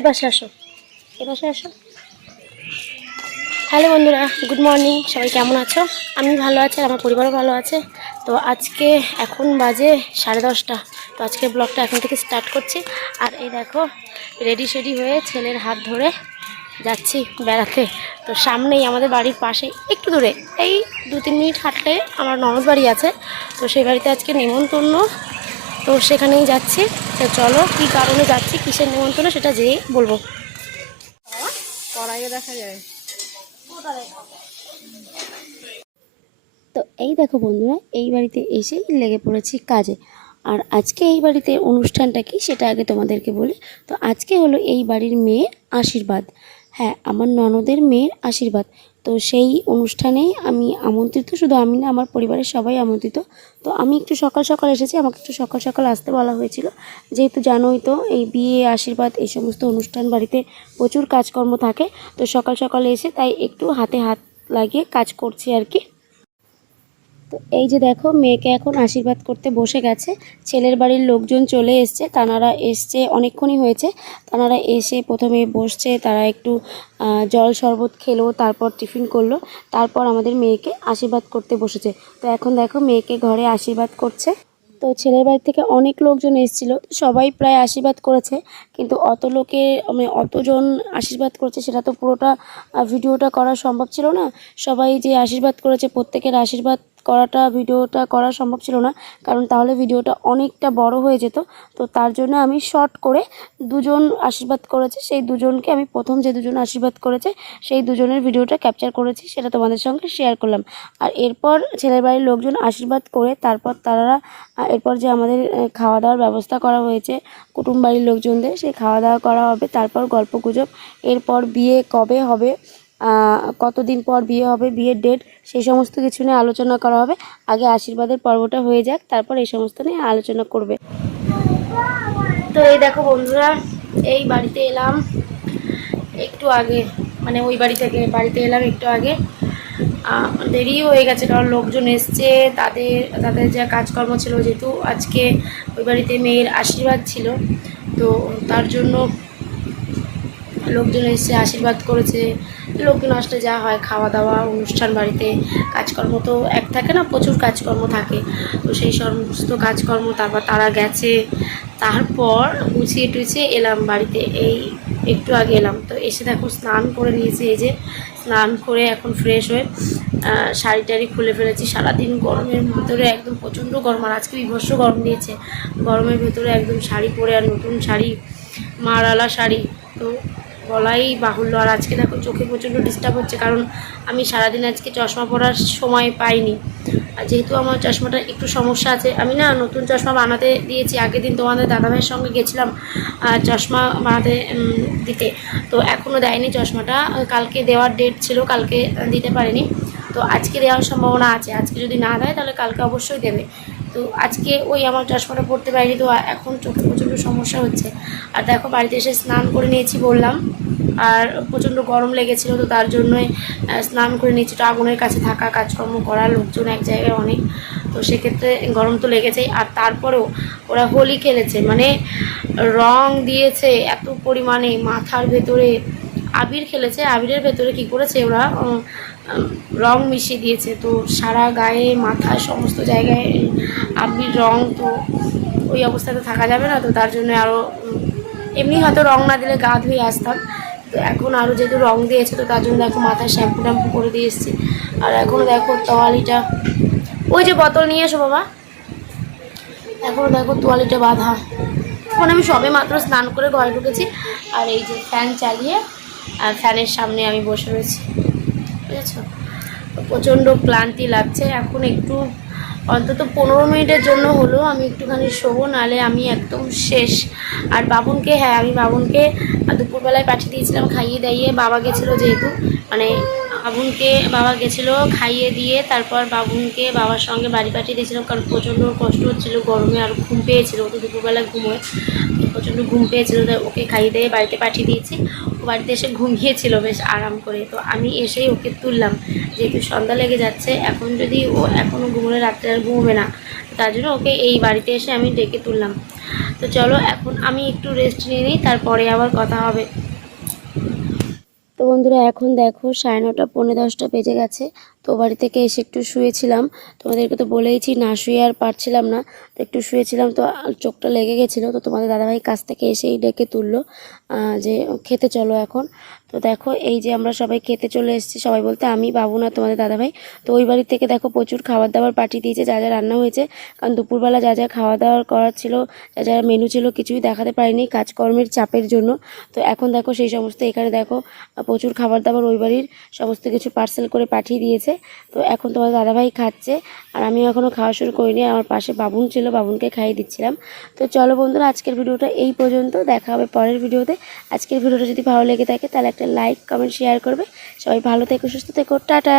এপাশে আসো। এপাশে আসো। হ্যালো বন্ধুরা, গুড মর্নিং। সবাই কেমন আছো? আমি ভালো আছি, আর আমার পরিবারও ভালো আছে। তো আজকে এখন বাজে সাড়ে দশটা। তো আজকে ব্লগটা এখন থেকে স্টার্ট করছি। আর এই দেখো, রেডি সেডি হয়ে ছেলের হাত ধরে যাচ্ছি বেড়াতে। তো সামনেই আমাদের বাড়ির পাশে, একটু দূরে, এই দু তিন মিনিট হাঁটলে আমার ননদ বাড়ি আছে। তো সেই বাড়িতে আজকে নেমন্তন্ন তো সেখানেই যাচ্ছি। তো চলো কি কারণে যাচ্ছি কিসের নেমন্তন্ন সেটা যেয়ে বলব। কড়াইয়ে দেখা যায়। তো এই দেখো বন্ধুরা এই বাড়িতে এসেই লেগে পড়েছি কাজে। আর আজকে এই বাড়িতে অনুষ্ঠানটা কি সেটা আগে তোমাদেরকে বলি। তো আজকে হলো এই বাড়ির মেয়ের আশীর্বাদ। হ্যাঁ আমার ননদের মেয়ের আশীর্বাদ। তো সেই অনুষ্ঠানে আমি আমন্ত্রিত, শুধু আমি না, আমার পরিবারের সবাই আমন্ত্রিত। তো আমি একটু সকাল সকাল এসেছি, আমাকে একটু সকাল সকাল আসতে বলা হয়েছিল। যেহেতু জানোই তো, এই বিয়ে, আশীর্বাদ, এই সমস্ত অনুষ্ঠান বাড়িতে প্রচুর কাজকর্ম থাকে। তো সকাল সকাল এসে তাই একটু হাতে হাত লাগিয়ে কাজ করছি আর কি। তো এই যে দেখো, মেয়েকে এখন আশীর্বাদ করতে বসে গেছে। ছেলের বাড়ির লোকজন চলে এসছে। তানারা এসছে, অনেকক্ষণই হয়েছে। তানারা এসে প্রথমে বসছে, তারা একটু জল শরবত খেলো, তারপর টিফিন করল। তারপর আমাদের মেয়েকে আশীর্বাদ করতে বসেছে। তো এখন দেখো, মেয়েকে ঘরে আশীর্বাদ করছে। তো ছেলের বাড়ি থেকে অনেক লোকজন এসেছিল। সবাই প্রায় আশীর্বাদ করেছে। কিন্তু অত লোকে মানে অতজন আশীর্বাদ করেছে, সেটা তো পুরোটা ভিডিওটা করা সম্ভব ছিল না। সবাই যে আশীর্বাদ করেছে, প্রত্যেকের আশীর্বাদ করাটা, ভিডিওটা করা সম্ভব ছিল না। কারণ তাহলে ভিডিওটা অনেকটা বড় হয়ে যেত। তো তার জন্য আমি শর্ট করে দুজন আশীর্বাদ করেছে। সেই দুজনকে আমি প্রথম যে দুজন আশীর্বাদ করেছে, সেই দুজনের ভিডিওটা ক্যাপচার করেছি, সেটা তোমাদের সঙ্গে শেয়ার করলাম। আর এরপর ছেলের বাড়ির লোকজন আশীর্বাদ করে তারপর তারা, এরপর যে আমাদের খাওয়া দাওয়ার ব্যবস্থা করা হয়েছে, কুটুম বাড়ির লোকজনদের, সেই খাওয়া দাওয়া করা হবে, তারপর গল্প গুজব এরপর বিয়ে কবে হবে কতদিন পর বিয়ে হবে, বিয়ের ডেট সেই সমস্ত কিছু নিয়ে আলোচনা করা হবে। আগে আশীর্বাদের পর্বটা হয়ে যাক, তারপর এই সমস্ত নিয়ে আলোচনা করবে। তো এই দেখো বন্ধুরা, এই বাড়িতে এলাম একটু আগে মানে ওই বাড়ি থেকে বাড়িতে এলাম একটু আগে। দেরিও হয়ে গেছে, কারণ লোকজন এসছে, তাদের তাদের যা কাজকর্ম ছিল, যেহেতু আজকে ওই বাড়িতে মেয়ের আশীর্বাদ ছিল, তো তার জন্য লোকজন এসে আশীর্বাদ করেছে, লোকজন আসলে যা হয় খাওয়া দাওয়া, অনুষ্ঠান বাড়িতে কাজকর্ম তো এক থাকে না, প্রচুর কাজকর্ম থাকে। তো সেই সমস্ত কাজকর্ম তারপর তারা গেছে, তারপর গুছিয়ে টুছিয়ে এলাম বাড়িতে, এই একটু আগে এলাম। তো এসে দেখো স্নান করে নিয়েছি, এই যে স্নান করে এখন ফ্রেশ হয়ে শাড়ি টাড়ি খুলে ফেলেছি। সারাদিন গরমের ভেতরে একদম প্রচণ্ড গরম, আর আজকে বিভৎস গরম দিয়েছে। গরমের ভেতরে একদম শাড়ি পরে আর নতুন শাড়ি, মারালা শাড়ি, তো বলাই বাহুল্য। আর আজকে দেখো চোখে প্রচণ্ড ডিস্টার্ব হচ্ছে, কারণ আমি সারাদিন আজকে চশমা পরার সময় পাইনি। আর যেহেতু আমার চশমাটা একটু সমস্যা আছে, আমি না নতুন চশমা বানাতে দিয়েছি। আগের দিন তোমাদের দাদাভাইয়ের সঙ্গে গেছিলাম চশমা বানাতে দিতে। তো এখনও দেয়নি চশমাটা, কালকে দেওয়ার ডেট ছিল, কালকে দিতে পারেনি। তো আজকে দেওয়ার সম্ভাবনা আছে। আজকে যদি না দেয়, তাহলে কালকে অবশ্যই দেবে। তো আজকে ওই আমার চশমাটা পড়তে পারিনি, তো এখন চোখে প্রচণ্ড সমস্যা হচ্ছে। আর দেখো, বাড়িতে এসে স্নান করে নিয়েছি বললাম। আর প্রচণ্ড গরম লেগেছিলো, তো তার জন্যই স্নান করে নিয়েছি। তো আগুনের কাছে থাকা কাজকর্ম করা, লোকজন এক জায়গায় অনেক, তো সেক্ষেত্রে গরম তো লেগেছেই। আর তারপরেও ওরা হোলি খেলেছে মানে রং দিয়েছে এত পরিমাণে, মাথার ভেতরে আবির খেলেছে, আবিরের ভেতরে কি করেছে ওরা রং মিশিয়ে দিয়েছে, তো সারা গায়ে মাথায় সমস্ত জায়গায় আবির রং, তো ওই অবস্থাতে থাকা যাবে না, তো তার জন্য আরও এমনি হয়তো রং না দিলে গা ধুয়ে আসতাম, তো এখন আরও যেহেতু রং দিয়েছে, তো তার জন্য দেখো মাথায় শ্যাম্পু ট্যাম্পু করে দিয়ে এসেছি, আর এখনও দেখো তোয়ালিটা, ওই যে বোতল নিয়ে এসো বাবা এখনও দেখো তোয়ালিটা বাঁধা, এখন আমি সবে মাত্র স্নান করে ঘরে ঢুকেছি, আর এই যে ফ্যান চালিয়ে আর ফ্যানের সামনে আমি বসে রয়েছি। বুঝেছ? প্রচণ্ড ক্লান্তি লাগছে। এখন একটু, অন্তত পনেরো মিনিটের জন্য হলো আমি একটুখানি শোবো, নাহলে আমি একদম শেষ। আর বাবুনকে হ্যাঁ আমি বাবুনকে দুপুরবেলায় পাঠিয়ে দিয়েছিলাম খাইয়ে দাইয়ে। বাবা গেছিল যেহেতু মানে বাবুনকে বাবা গেছিল খাইয়ে দিয়ে, তারপর বাবুনকে বাবার সঙ্গে বাড়ি পাঠিয়ে দিয়েছিলাম কারণ প্রচণ্ড কষ্ট হচ্ছিল, গরমে আর ঘুম পেয়েছিল, ও তো দুপুরবেলা ঘুমোয়, প্রচণ্ড ঘুম পেয়েছিল, তাই ওকে খাইয়ে দিয়ে বাড়িতে পাঠিয়ে দিয়েছি। ও বাড়িতে এসে ঘুমিয়েছিল বেশ আরাম করে, তো আমি এসেই ওকে তুললাম, যেহেতু সন্ধ্যা লেগে যাচ্ছে, এখন যদি ও এখনও ঘুমোলে রাত্রে আর ঘুমোবে না, তার জন্য ওকে এই বাড়িতে এসে আমি ডেকে তুললাম। তো চলো, এখন আমি একটু রেস্ট নিয়ে নিই, তারপরে আবার কথা হবে। তো বন্ধুরা এখন দেখো সাড়ে নটা পৌনে দশটা বেজে গেছে। তো বাড়ি থেকে এসে একটু শুয়েছিলাম। তোমাদেরকে তো বলেইছি না শুয়ে আর পারছিলাম না। তো একটু শুয়েছিলাম তো চোখটা লেগে গেছিল। তো তোমাদের দাদাভাই কাছ থেকে এসেই ডেকে তুললো যে খেতে চলো এখন। তো দেখো, এই যে আমরা সবাই খেতে চলে এসেছি। সবাই বলতে আমি, বাবু না তোমাদের দাদাভাই। তো ওই বাড়ি থেকে দেখো প্রচুর খাবার দাবার পাঠিয়ে দিয়েছে, যা যা রান্না হয়েছে। কারণ দুপুরবেলা যা যা খাওয়া দাওয়ার করার ছিল, যা যা মেনু ছিল কিছুই দেখাতে পারিনি কাজকর্মের চাপের জন্য। তো এখন দেখো সেই সমস্ত এখানে দেখো প্রচুর খাবার দাবার ওই বাড়ির সমস্ত কিছু পার্সেল করে পাঠিয়ে দিয়েছে। তো এখন তোমার দাদাভাই খাচ্ছে, আর আমি এখনও খাওয়া শুরু করিনি, আমার পাশে বাবুন ছিল, বাবুনকে খাইয়ে দিচ্ছিলাম। তো চলো বন্ধুরা, আজকের ভিডিওটা এই পর্যন্ত, দেখা হবে পরের ভিডিওতে। আজকের ভিডিওটা যদি ভালো লেগে থাকে, তাহলে একটা লাইক কমেন্ট শেয়ার করবে। সবাই ভালো থেকো, সুস্থ থেকো, টাটা!